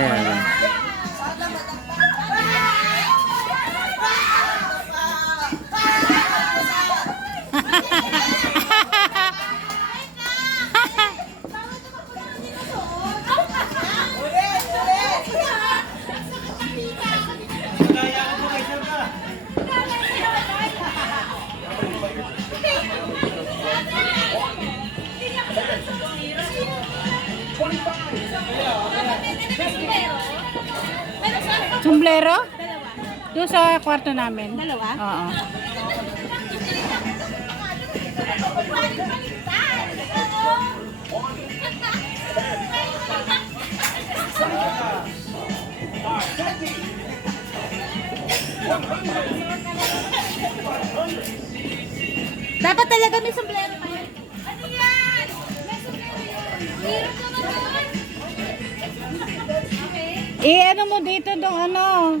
Ayan. Sombrero? Doon sa kwarto namin. Dalawa? Oo. Dapat talaga may sombrero pa yun. Ano yan? May sombrero yun. Hirap naman yun. Ano mo dito dong ano?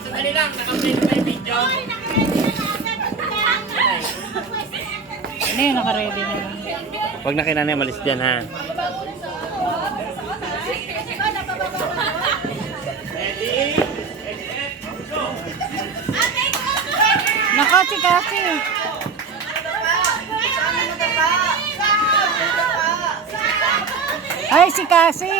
Sandali lang, naka-update pa yung video. Ano yun, naka-ready na lang. Huwag na kinanay malis dyan ha. Nako, si Kasi. Ay, si Kasi.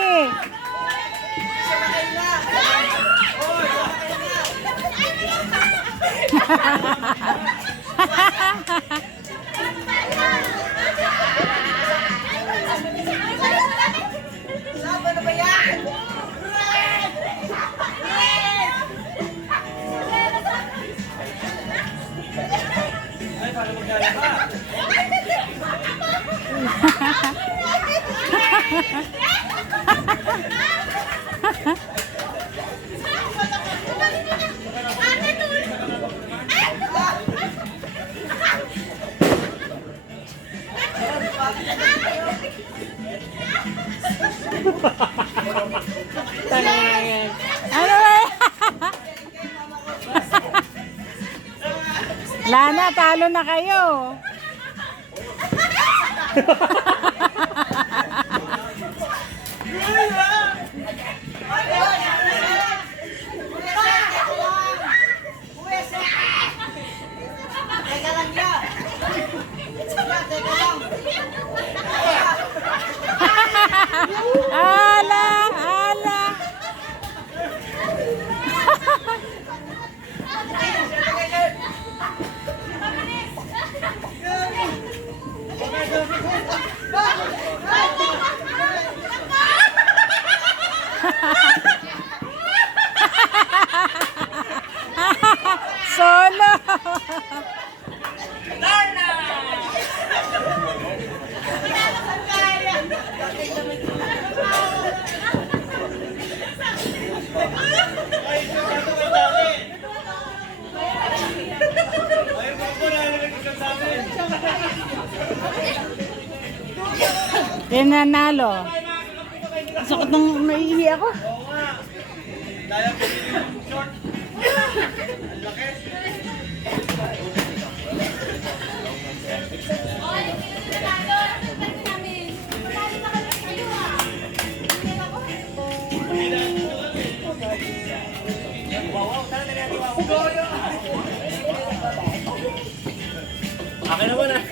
Ano ba? Lana, talo na kayo. Ala, ala. Solo. Yan nanalo. Sakit ng naiihi ako. Akin naman ah.